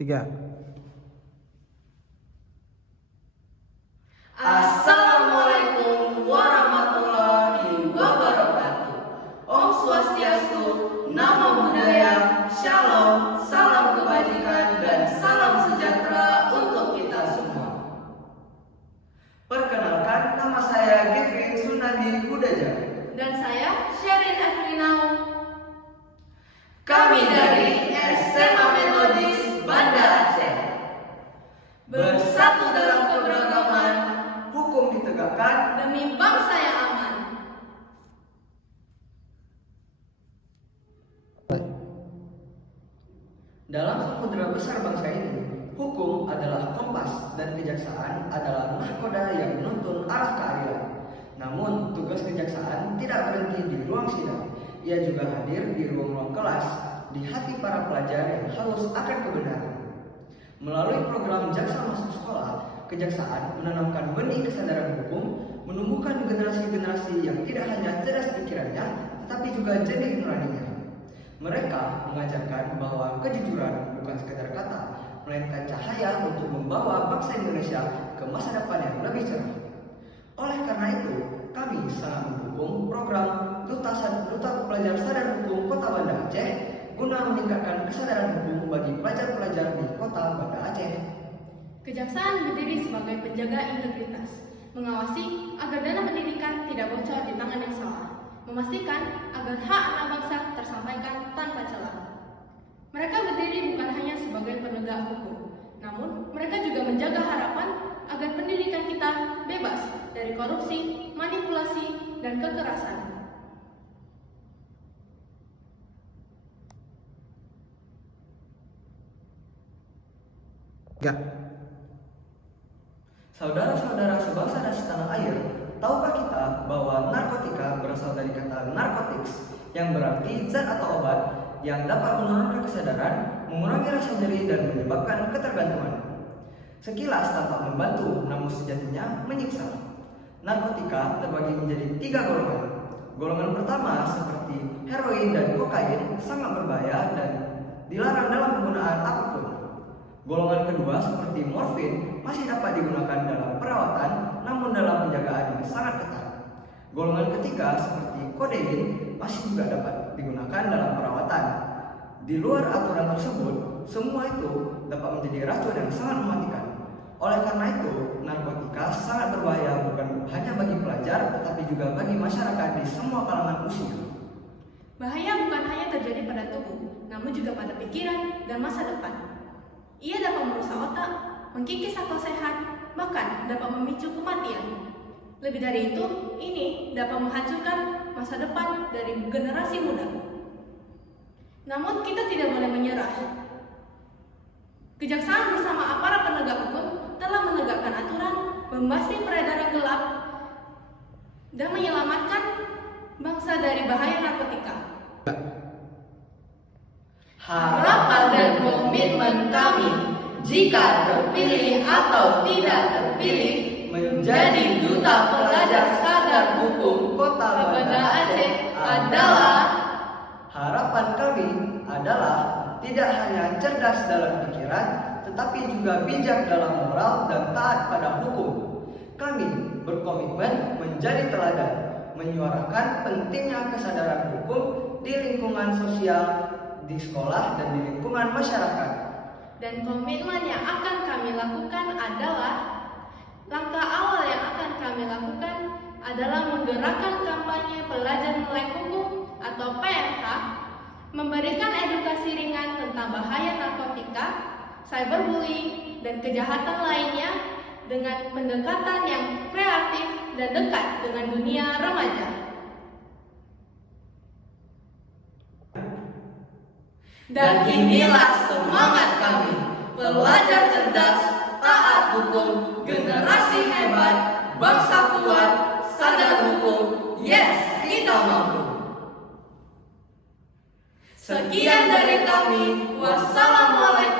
3. Assalamualaikum warahmatullahi wabarakatuh. Om Swastiastu, Namo Buddhaya, Shalom, salam kebajikan dan salam sejahtera untuk kita semua. Perkenalkan, nama saya Gevin Sunandi Hudaja. Dan saya Sherin Efrinau. Kami dari SMA Metodis Banda Aceh. Bersatu dalam keberagaman, hukum ditegakkan Demi bangsa yang aman. Dalam samudera besar bangsa ini, hukum adalah kompas dan kejaksaan adalah nahkoda yang menuntun arah keadilan. Namun, tugas kejaksaan tidak berhenti di ruang sidang. Ia juga hadir di ruang-ruang kelas, di hati para pelajar yang haus akan kebenaran. Melalui program Jaksa Masuk Sekolah, kejaksaan menanamkan benih kesadaran hukum, menumbuhkan generasi-generasi yang tidak hanya cerdas pikirannya, tetapi juga jernih nuraninya. Mereka mengajarkan bahwa kejujuran bukan sekedar kata, melainkan cahaya untuk membawa bangsa Indonesia ke masa depan yang lebih cerah. Oleh karena itu, kami sangat mendukung program Duta Pelajar Sadar Hukum Kota Banda Aceh guna meningkatkan kesadaran hukum bagi pelajar-pelajar di Kota Banda Aceh. Kejaksaan berdiri sebagai penjaga integritas, mengawasi agar dana pendidikan tidak bocor di tangan yang salah, memastikan agar hak anak bangsa tersampaikan tanpa celah. Mereka berdiri bukan hanya sebagai penegak hukum, namun mereka juga menjaga harapan agar pendidikan kita bebas dari korupsi, manipulasi, dan kekerasan. Ya. Saudara-saudara sebangsa dan setanah air, tahukah kita bahwa narkotika berasal dari kata narcotics yang berarti zat atau obat yang dapat menurunkan kesadaran, mengurangi rasa nyeri dan menyebabkan ketergantungan. Sekilas tampak membantu, namun sejatinya menyiksa. Narkotika terbagi menjadi 3 golongan. Golongan pertama seperti heroin dan kokain sangat berbahaya dan dilarang dalam penggunaan apapun. Golongan kedua seperti morfin masih dapat digunakan dalam perawatan namun dalam penjagaan yang sangat ketat. Golongan ketiga seperti kodein masih juga dapat digunakan dalam perawatan. Di luar aturan tersebut, semua itu dapat menjadi racun yang sangat mematikan. Oleh karena itu, narkotika sangat berbahaya bukan hanya bagi pelajar tetapi juga bagi masyarakat di semua kalangan usia. Bahaya bukan hanya terjadi pada tubuh, namun juga pada pikiran dan masa depan. Ia dapat merusak otak, mengkikis akal sehat, bahkan dapat memicu kematian. Lebih dari itu, ini dapat menghancurkan masa depan dari generasi muda. Namun kita tidak boleh menyerah. Kejaksaan bersama aparat penegak hukum telah menegakkan aturan, membasmi peredaran gelap, dan menyelamatkan bangsa dari bahaya narkotika. Harapan dan komitmen kami jika terpilih atau tidak terpilih menjadi Duta Pelajar Sadar Hukum Kota Banda Aceh adalah harapan kami adalah tidak hanya cerdas dalam pikiran tetapi juga bijak dalam moral dan taat pada hukum. Kami berkomitmen menjadi teladan, menyuarakan pentingnya kesadaran hukum di lingkungan sosial, di sekolah dan di lingkungan masyarakat. Dan komitmen yang akan kami lakukan adalah langkah awal yang akan kami lakukan adalah menggerakkan kampanye pelajar melek hukum atau PMH, memberikan edukasi ringan tentang bahaya narkotika, cyberbullying, dan kejahatan lainnya dengan pendekatan yang kreatif dan dekat dengan dunia remaja. Dan inilah semangat kami, pelajar cerdas, taat hukum, generasi hebat, bangsa kuat, sadar hukum, yes, kita mampu. Sekian dari kami, wassalamualaikum.